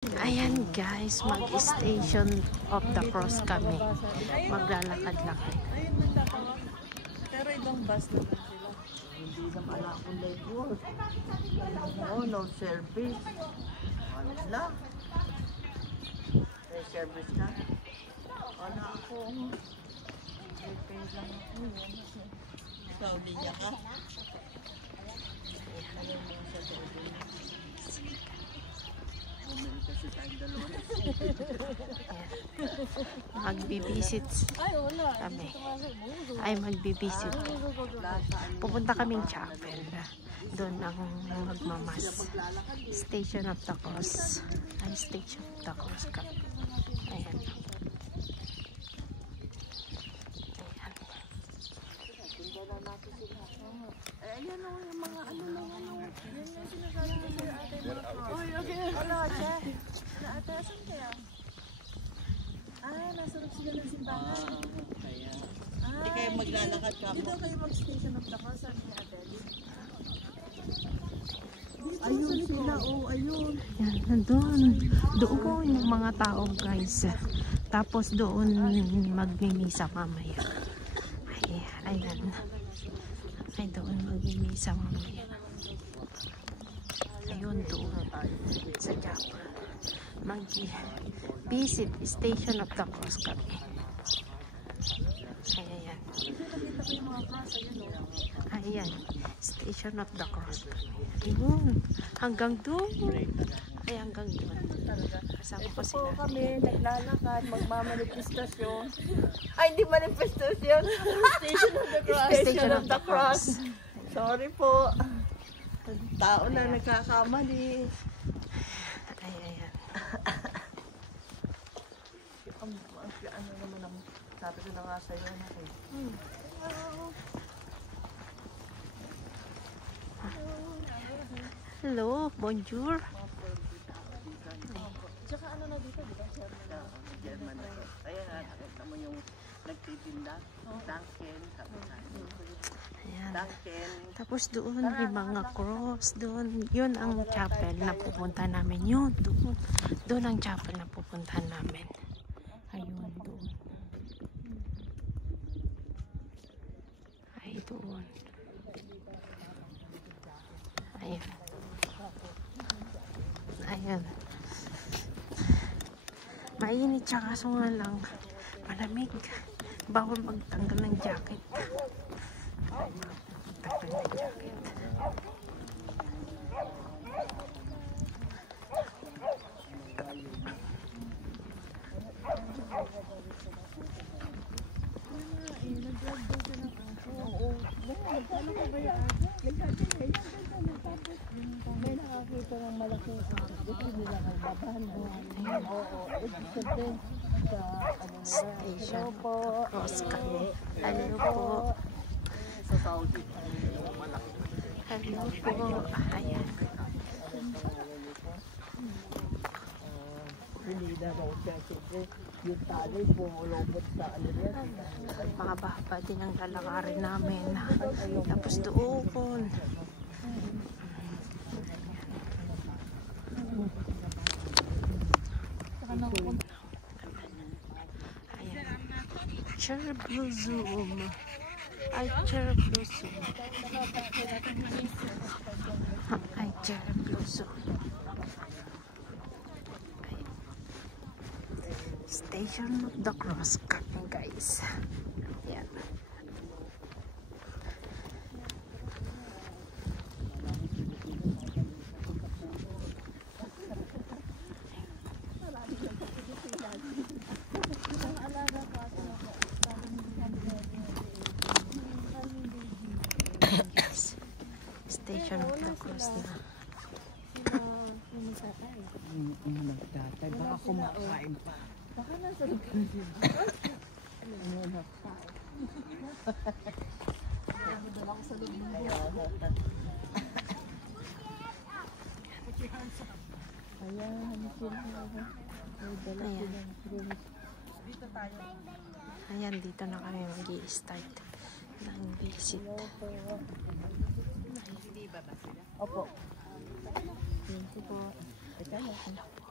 Ayan guys, mag-station of the cross kami. Maglalakad-lakad. Pero ibang bus naman sila. Hindi naman ala akong network. Oh, no service. Wala. May service na. Wala ako. May pay lang ako. Saudi niya ka. Kasi tayong dalawa. Magbibisit kami. Ay, magbibisit. Pupunta kaming chapel. Doon ang magmamas. Station of the Cross. Ay, Station of the Cross kami. Ayan. Ayan o, yung mga ano na ano. Yan yung sinasabi ko sa'yo ate mga cross. Okay. Ano ate? Ano ate? Asan kaya? Nasa loob sila ng simbahan. Kaya. Hindi kayo maglalakad ka Dito kayo mag-station of the cross. Saan kaya ate? Ayun sila, oh, ayun. Yan, nandun. Doon yung mga tao guys. Tapos doon magmimisa mamaya. Ay, ayan. Ay, doon magmimisa mamaya. Ayun, doon. Sa chapel. Mag-visit Station of the Cross kami. Ay, ayan. Nakita ko yung mga cross. Ayun o. Ayan. Station of the Cross kami. Ayun. Hanggang doon. Ay, hanggang doon. Kasama ko Po sila. kami, naglalakad, magmamanifestasyon. Ay, hindi manifestasyon. Station of the Cross. Station of the Cross. Sorry po. Tao na nagkakamali. Ay, ayan. Ano naman ang sabi ko na nga sa'yo na eh. Hello, bonjour. Tsaka ano na dito, di ba? German na to. Ayan nga, nakita mo yung nagtitinda. Dunkin, sabi sa akin. Ayan. Dunkin. Tapos doon may mga cross doon. Yun ang chapel na pupunta namin. Yun, doon. Doon ang chapel na pupunta namin. Ayun, doon. Ay, doon. Ayan. Ayan. Mainit siya kaso nga lang malamig. Bawal magtanggal ng jacket. Magtanggal ng jacket. May nakakita ng malaki. Gusto nila magbabahan buwan. Oo, ibig sabihin sa ano nila. Station Hello po. Cross kami. Hello po. Sa Saudi. Hello po. Ayan. Hindi na raw siya. Siyempre, yung tali pumulobot sa ano yan. Mahaba din ang lalakarin namin. Tapos doon. Ayan. Cherry Blue Zoom. Ay, Cherry Blue Zoom. Ay, Cherry Blue Zoom. Ay. Station of the Cross kami guys. Ayan. Station of the Cross na. Nagtatay. Baka kumakain pa. Baka nasa loob. Dala ko sa loob ng buwan. Ayan. Ayan, dito na kami mag-i-start ng visit. Opo. Thank you po. Hello po.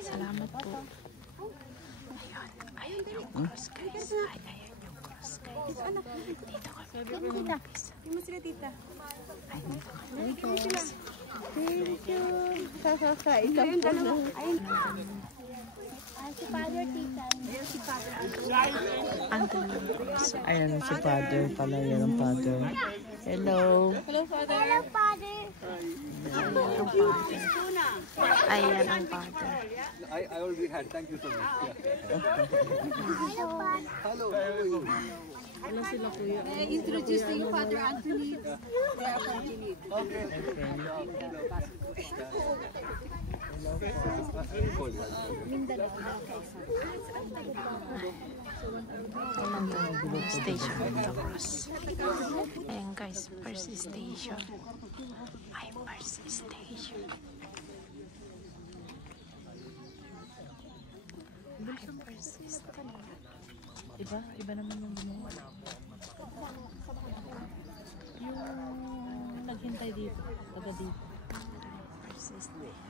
Salamat po. Ayun. Ayan yung cross, guys. Ayan yung cross, guys. Dito kami. Guys. Hindi mo sila tita. Ay, dito kami. Thank you. Isa po na. Si Father Tita. Si Father Anthony Cruz. Ayan si Father pala, yan ang Father. Hello. Hello, Father. Hello, Father. Yung father. Ayan ang father. I already had. Thank you so much. Hello, Father. Hello. How are you? Hello sila, kuya. Introduce to you, Father Anthony. They are continued. Okay. Station of the cross. Ayan guys, first station. Ay, first station. Ay, first station. Iba naman yung gumawa. Yung naghintay dito, taga dito. First station.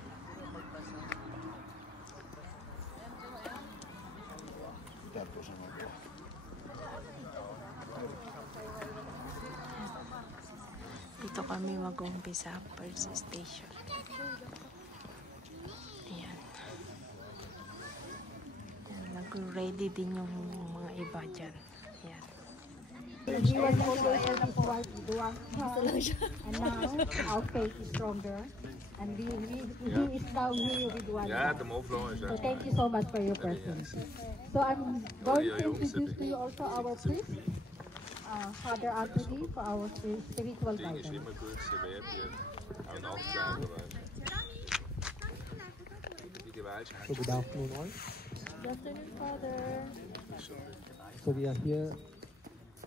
Dito kami mag-umpisa, first station. Ayan. Nag-ready din yung mga iba dyan. Ayan. He was always looking forward to doing and now our faith is stronger, and he is now here with one. Ja, de overal is So thank you so much for your presence. So I'm going to introduce to you also our priest, Father Anthony, for our spiritual ding is guidance. immer goed, ze heb je aan de hand zagen. Die geweld. So good afternoon all. Good afternoon, Father. So we are here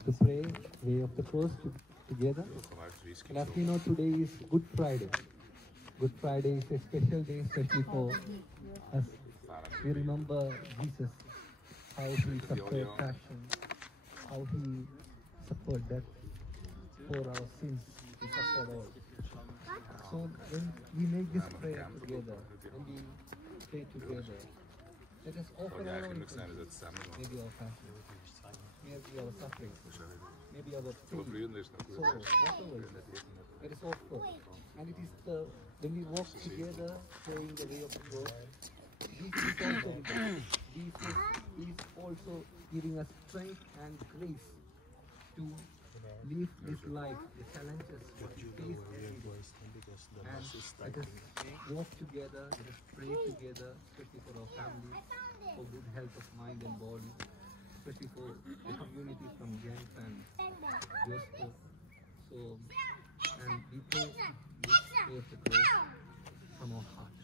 to pray Way of the Cross together. And as we know, today is Good Friday. Good Friday is a special day, especially for us. We remember Jesus, how he suffered passion, how he suffered death for our sins. He suffered all. So when we make this prayer together, when we pray together, let us offer Ja, our eigenlijk zijn intentions. het samen. Maybe our passion, maybe our suffering, maybe our Voor pain, vrienden is het nog sorrow, goed. whatever it is. Let us offer. And it is the, when we walk together, praying the way of the cross, Jesus is also with us. Jesus is also giving us strength and grace to live this life, the challenges, the face and let us walk together, let us pray together, especially for our families, for good health of mind and body, especially for the community from James and Joseph. So, and we pray this way of the cross from our hearts.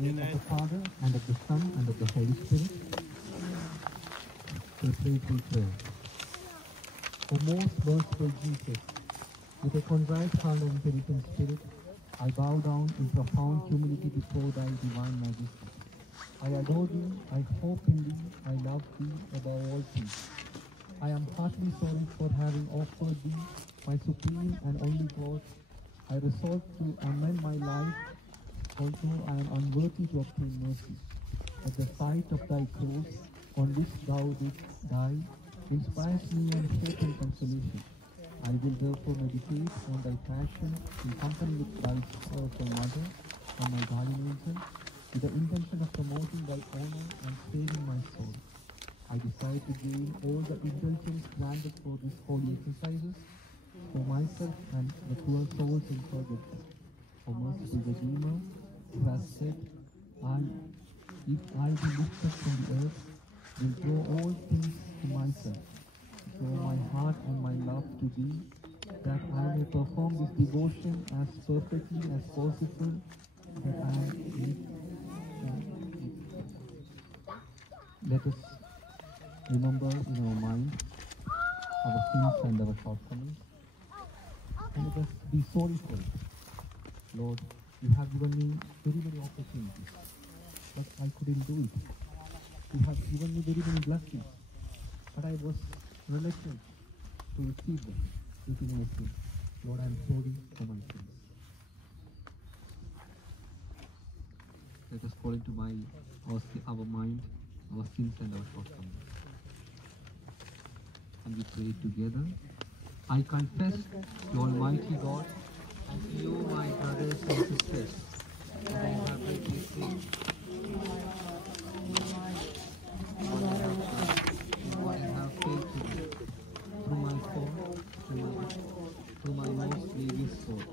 In the name of the Father, and of the Son, and of the Holy Spirit. The faithful prayer. O most merciful Jesus, with a contrite heart and penitent spirit, I bow down in profound humility before thy divine majesty. I adore thee, I hope in thee, I love thee above all things. I am heartily sorry for having offered thee my supreme and only God. I resolve to amend my life, although I am unworthy to obtain mercy. At the sight of thy cross, on which thou didst die, inspires me and hope and consolation. I will therefore meditate on thy passion in company with thy sorrowful mother and my darling angel, with the intention of promoting thy honor and saving my soul. I desire to gain all the indulgence granted for these holy exercises, for myself and the poor souls in purgatory. O merciful Redeemer, who has said, if I be lifted from the earth, will draw all things to myself. Draw my heart and my love to thee, that I may perform this devotion as perfectly as possible, that I may let us remember in our mind our sins and our shortcomings, and let us be sorry for it. Lord, you have given me very many opportunities, but I couldn't do it. You have given me very many blessings, but I was reluctant to receive them due to my sin. Lord, I am sorry for my sins. Let us call into our mind our sins and our shortcomings. And we pray together. I confess to Almighty God and to you, my brothers and sisters, that I have greatly sinned. What I have failed to do through my fault, through my most grievous fault.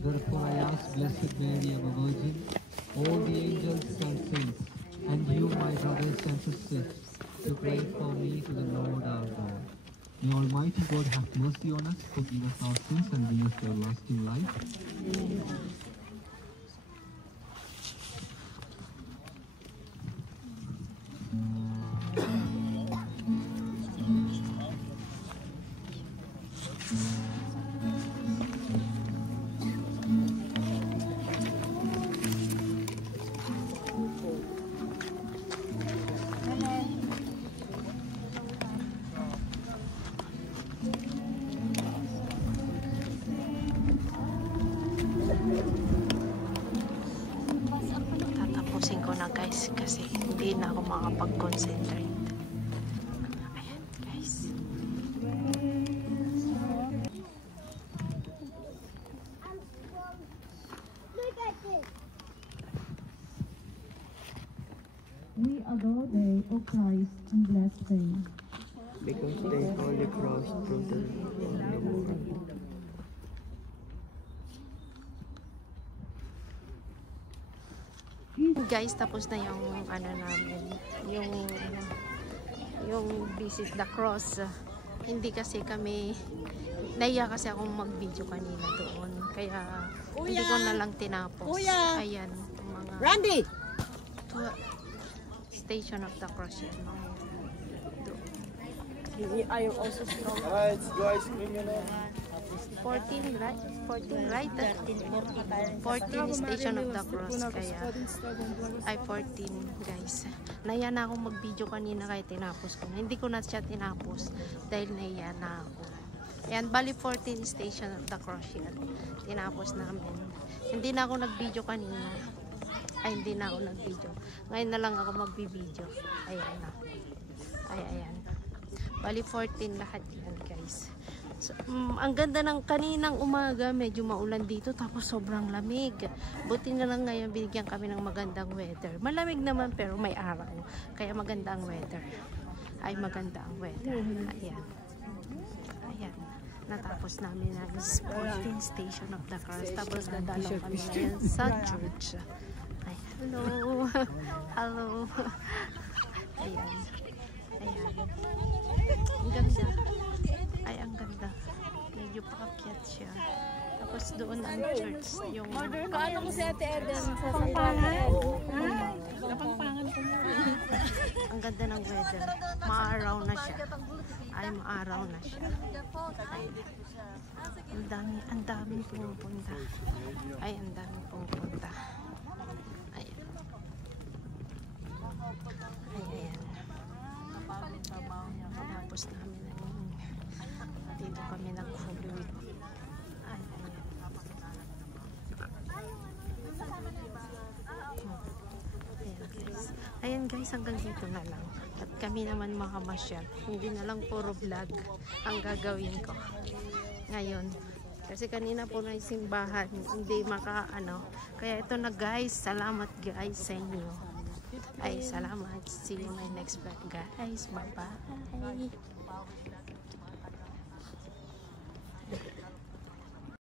Therefore I ask Blessed Mary, ever Virgin, all the angels and saints, and you, my brothers and sisters, to pray for me to the Lord our God. May Almighty God have mercy on us, forgive us our sins, and bring us to everlasting life. Tatapusin ko na guys kasi hindi na ako makapag-concentrate. Ayan guys. We adore thee, O Christ, and bless thee. Because they hold the cross brutal on the world. Guys, tapos na yung ano namin, yung visit the cross. Hindi kasi kami, naiya kasi akong mag-video kanina doon. Kaya hindi ko na lang tinapos. Ayan, mga Randy! Station of the Cross yan. I am also strong. Alright, guys, cream yun 14, right? 14, right? 14 Station of the Cross. Kaya, ay 14 guys. Naiya na akong mag-video kanina kaya tinapos ko na. Hindi ko na siya tinapos dahil naiya na ako. Ayan, bali 14 Station of the Cross yan. Tinapos namin. Hindi na ako nag-video kanina. Ay, hindi na ako nag-video. Ngayon na lang ako mag-video. Ayan na. Ay, ayan. Bali 14 lahat yan guys. So, ang ganda ng kaninang umaga, medyo maulan dito tapos sobrang lamig. Buti na lang ngayon binigyan kami ng magandang weather. Malamig naman pero may araw. Kaya maganda ang weather. Ay maganda ang weather. Ayan. Ayan. Natapos namin ang 14 Station of the Cross. Tapos dadalaw kami ngayon sa church. Ay, hello. Hello. Ayan. Ayan. Ang ganda. Ay, ang ganda. Medyo paakyat siya. Tapos doon ang church. Yung Kaano ko si Ate Eden? Pampangan. Kapangpangan ko mo. Ang ganda ng weather. Maaraw na siya. Ay, maaraw na siya. Ay, ang daming pumupunta. Ay, ang daming pumupunta. Ay. Ay, ayan. Tapos namin dito kami nag-food. Ay, ayan guys, hanggang dito na lang. At kami naman makamasyal. Hindi na lang puro vlog ang gagawin ko ngayon. Kasi kanina po na yung simbahan, hindi Kaya ito na guys, salamat guys sa inyo. Ay, salamat. See you in my next vlog guys. Bye-bye.